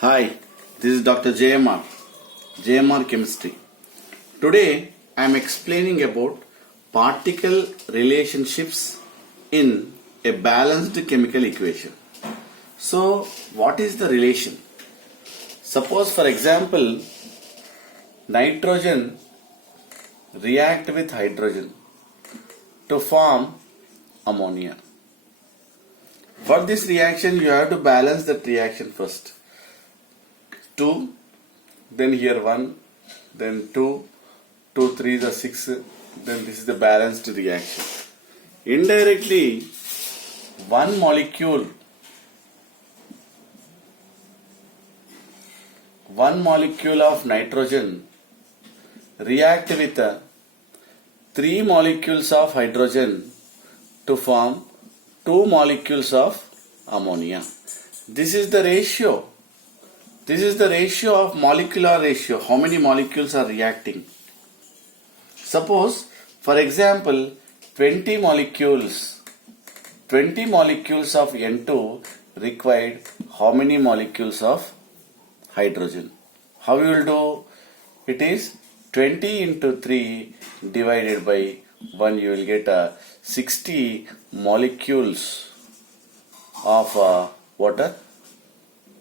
Hi, this is Dr. JMR Chemistry. Today I am explaining about particle relationships in a balanced chemical equation. So, what is the relation? Suppose for example, nitrogen react with hydrogen to form ammonia. For this reaction, you have to balance that reaction first. 2, then here 1, then 2, 2, 3 the 6, then this is the balanced reaction. Indirectly, one molecule of nitrogen react with 3 molecules of hydrogen to form 2 molecules of ammonia. This is the ratio. This is the ratio of molecular ratio. How many molecules are reacting? Suppose, for example, 20 molecules of N2 required how many molecules of hydrogen? How you will do? It is 20 into 3 divided by 1. You will get 60 molecules of water.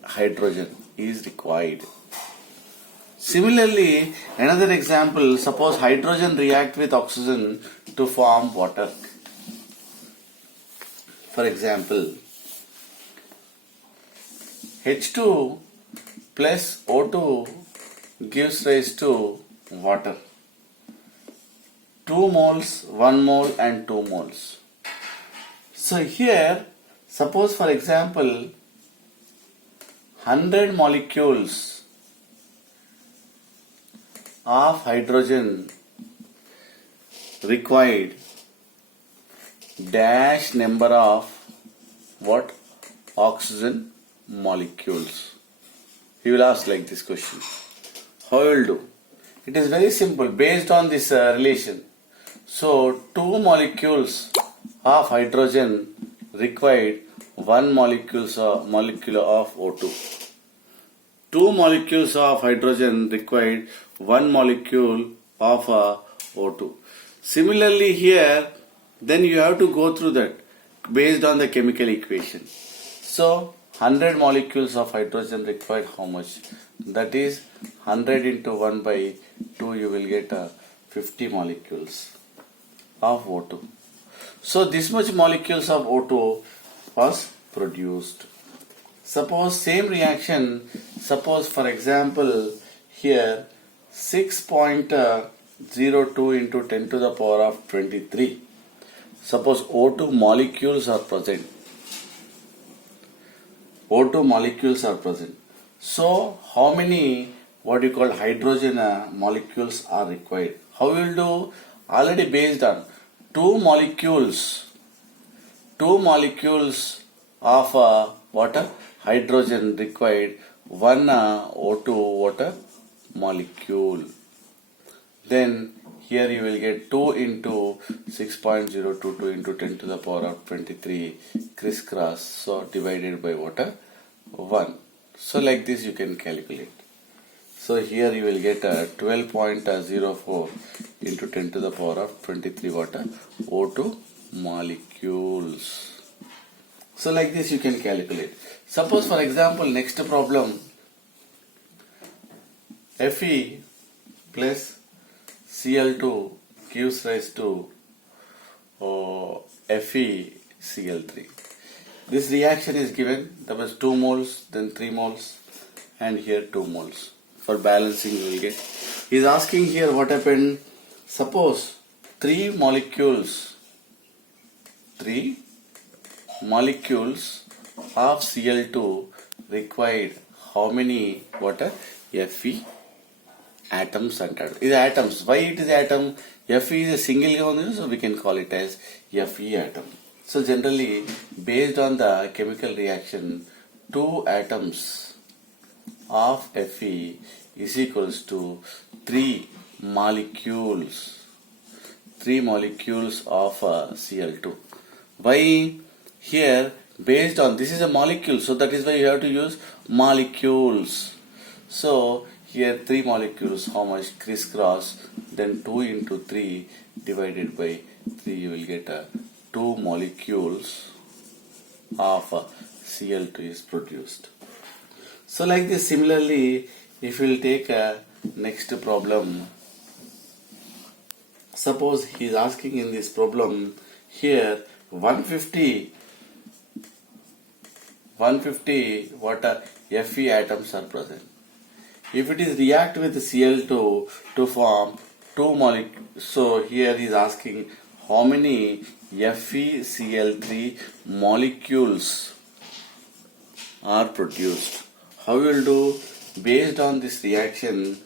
Hydrogen is required. Similarly, another example, suppose hydrogen react with oxygen to form water. For example, H2 plus O2 gives rise to water. 2 moles, 1 mole and 2 moles. So here, suppose for example, 100 molecules of hydrogen required dash number of what? Oxygen molecules. You will ask like this question. How you will do? It is very simple based on this relation. So 2 molecules of hydrogen required 1 molecule of O2. 2 molecules of hydrogen required 1 molecule of O2. Similarly here, then you have to go through that based on the chemical equation. So 100 molecules of hydrogen required how much? That is 100 into 1 by 2, you will get 50 molecules of O2. So this much molecules of O2 was produced. Suppose same reaction, suppose for example here 6.02 into 10 to the power of 23. Suppose O2 molecules are present. O2 molecules are present. So how many what you call hydrogen molecules are required? How we will do? Already based on 2 molecules of water hydrogen required 1 O2 water molecule. Then here you will get 2 into 6.022 into 10 to the power of 23 crisscross, so divided by water 1. So like this you can calculate. So here you will get 12.04 into 10 to the power of 23 water O2 molecules. So like this you can calculate. Suppose for example next problem, Fe plus Cl2 gives rise to FeCl3. This reaction is given, that was 2 moles, then 3 moles and here 2 moles. For balancing you will get. He is asking here what happened. Suppose 3 molecules of Cl2 required how many water? Fe atoms entered. It is atoms. Why it is atom? Fe is a single unit, so we can call it as Fe atom. So generally, based on the chemical reaction, 2 atoms of Fe is equals to 3 molecules of Cl2. Why? Here based on, this is a molecule, so that is why you have to use molecules. So here 3 molecules, how much? Crisscross, then 2 into 3 divided by 3, you will get 2 molecules of Cl2 is produced. So like this, similarly, if you will take a next problem, suppose he is asking in this problem here 150 what are Fe atoms are present. If it is react with Cl2 to form 2 molecules, so here he is asking how many FeCl3 molecules are produced. How we will do? Based on this reaction,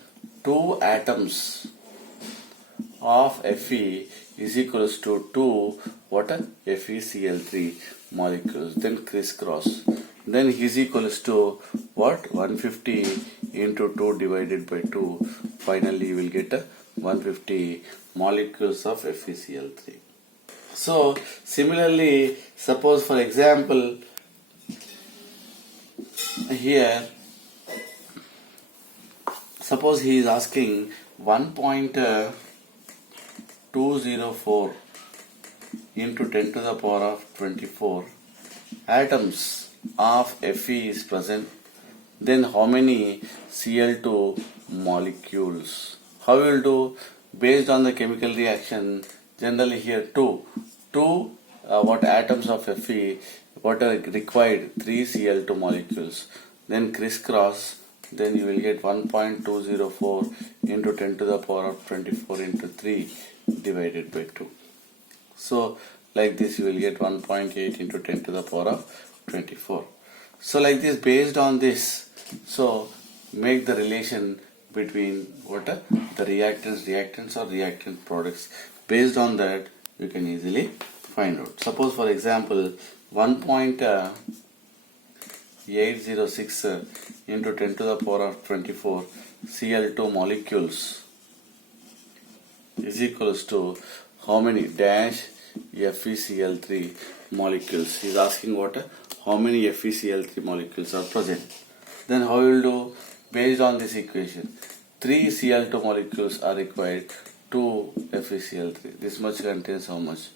2 atoms of Fe is equals to 2 what are FeCl3 molecules, then crisscross, then is equals to what? 150 into 2 divided by 2, finally you will get 150 molecules of FeCl3. So similarly, suppose for example here, suppose he is asking 1.204 into 10 to the power of 24 atoms of Fe is present, then how many Cl2 molecules? How we will do? Based on the chemical reaction, generally here 2 what atoms of Fe, what are required? 3 Cl2 molecules, then crisscross, then you will get 1.204 into 10 to the power of 24 into 3 divided by 2. So like this you will get 1.8 into 10 to the power of 24. So like this, based on this, so make the relation between what are the reactants or reactant products. Based on that you can easily find out. Suppose for example 1.806 into 10 to the power of 24 Cl2 molecules is equals to how many dash FeCl3 molecules. He is asking what? How many FeCl3 molecules are present. Then how you will do? Based on this equation, 3 Cl2 molecules are required, 2 FeCl3. This much contains how much?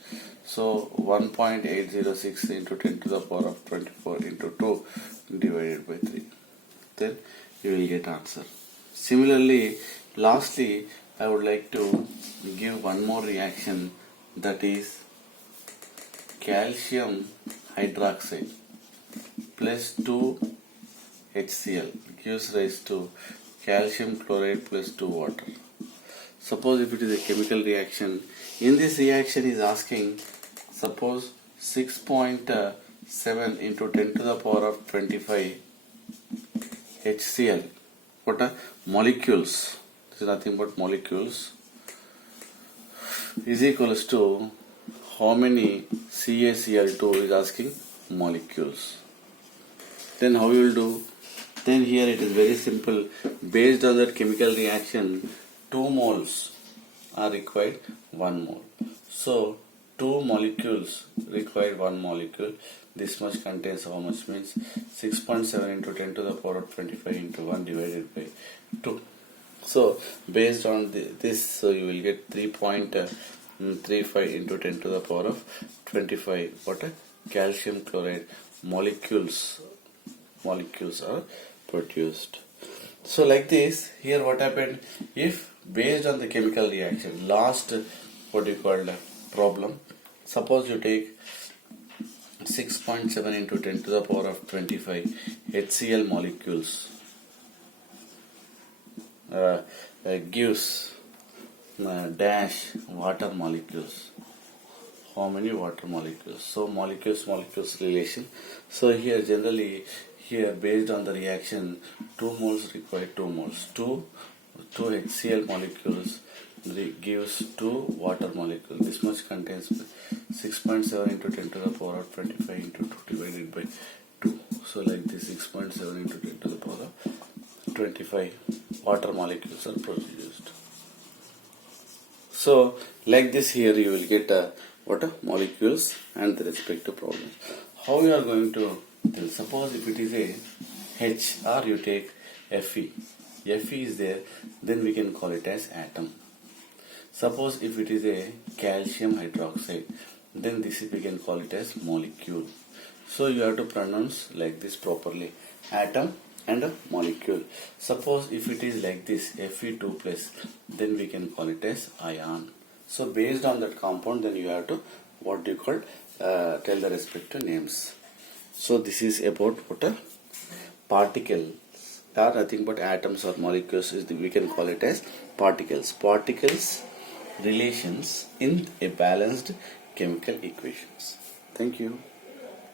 So 1.806 into 10 to the power of 24 into 2 divided by 3. Then you will get answer. Similarly, lastly, I would like to give one more reaction, that is calcium hydroxide plus 2 HCl gives rise to calcium chloride plus 2 water. Suppose if it is a chemical reaction, in this reaction is asking, suppose 6.7 into 10 to the power of 25 HCl, what are molecules? This is nothing but molecules, is equals to how many CaCl2 is asking molecules. Then how you will do? Then here it is very simple. Based on that chemical reaction, 2 moles are required 1 mole. So 2 molecules required 1 molecule. This much contains how much? Means 6.7 into 10 to the power of 25 into 1 divided by 2. So based on this, so you will get 3.35 into 10 to the power of 25 what a calcium chloride molecules are produced. So like this, here what happened, if based on the chemical reaction, last what you call problem, suppose you take 6.7 into 10 to the power of 25 HCl molecules gives dash water molecules. How many water molecules? So molecules relation. So here generally, here based on the reaction, 2 moles require 2 moles. 2 HCl molecules gives 2 water molecules. This much contains 6.7 into 10 to the power of 25 into 2 divided by 2. So like this, 6.7 into 10 to the power of 25 water molecules are produced. So like this, here you will get water molecules and the respective problems. how you are going to tell? Suppose if it is a H or you take Fe. Fe is there, then we can call it as atom. Suppose if it is a calcium hydroxide, then this we can call it as molecule. So you have to pronounce like this properly, atom and a molecule. Suppose if it is like this, Fe2 plus, then we can call it as ion. So based on that compound, then you have to what do you call tell the respective names. So this is about what a particles are nothing but atoms or molecules is we can call it as particles. Particles relations in a balanced chemical equations. Thank you.